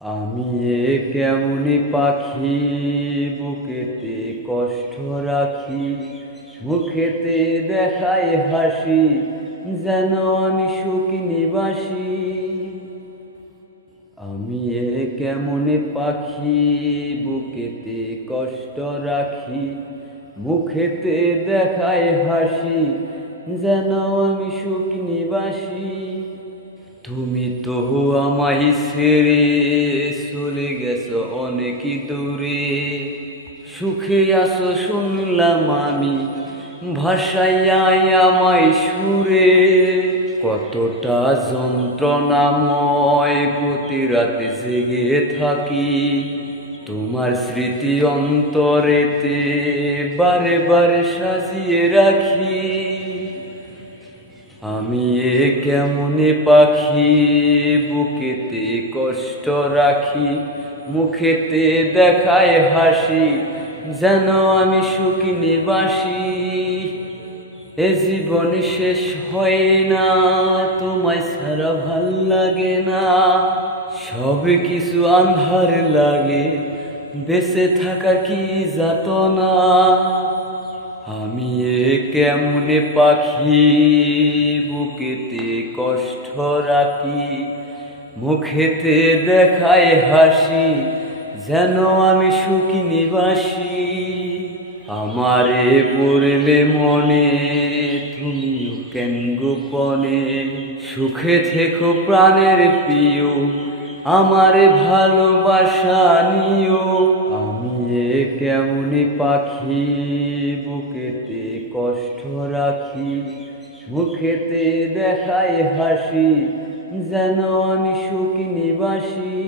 আমি কেমনি পাখি বুকেতে কষ্ট রাখি, মুখেতে দেখায় হাসি, যেন আমি সুখ নিবাসী। আমি কেমনে পাখি বুকেতে কষ্ট রাখি, মুখেতে দেখায় হাসি, যেন আমি সুখ নিবাসী। তুমি তো আমায় ছেড়ে চলে গেছো অনেক দূরে, সুখে আছো শুনলাম আমি, ভাষায় আমায় সুরে। কতটা যন্ত্রণাময় প্রতি রাতে জেগে থাকি, তোমার স্মৃতি অন্তরেতে বারে বারে সাজিয়ে রাখি। আমি কেমনে পাখি বুকেতে কষ্ট রাখি, মুখেতে দেখায় হাসি, যেন আমি সুখ নিবাসী। এ জীবন শেষ হয় না, তোমায় ছাড়া ভাল লাগে না, সব কিছু আন্ধার লাগে, বেঁচে থাকা কি যাতনা। আমি কেমনে পাখি বুকেতে কষ্ট রাখি, মুখেতে দেখায় হাসি, যেন আমি সুখী নিবাসী। আমারে পড়লে মনে তুমিও কেন গোপনে, সুখে থেকো প্রাণের প্রিয়, আমারে ভালোবাসা নিও। আমি কেমনি পাখি বুকেতে কষ্ট রাখি, মুখেতে দেখায় হাসি, যেন আমি সুখ নিবাসী।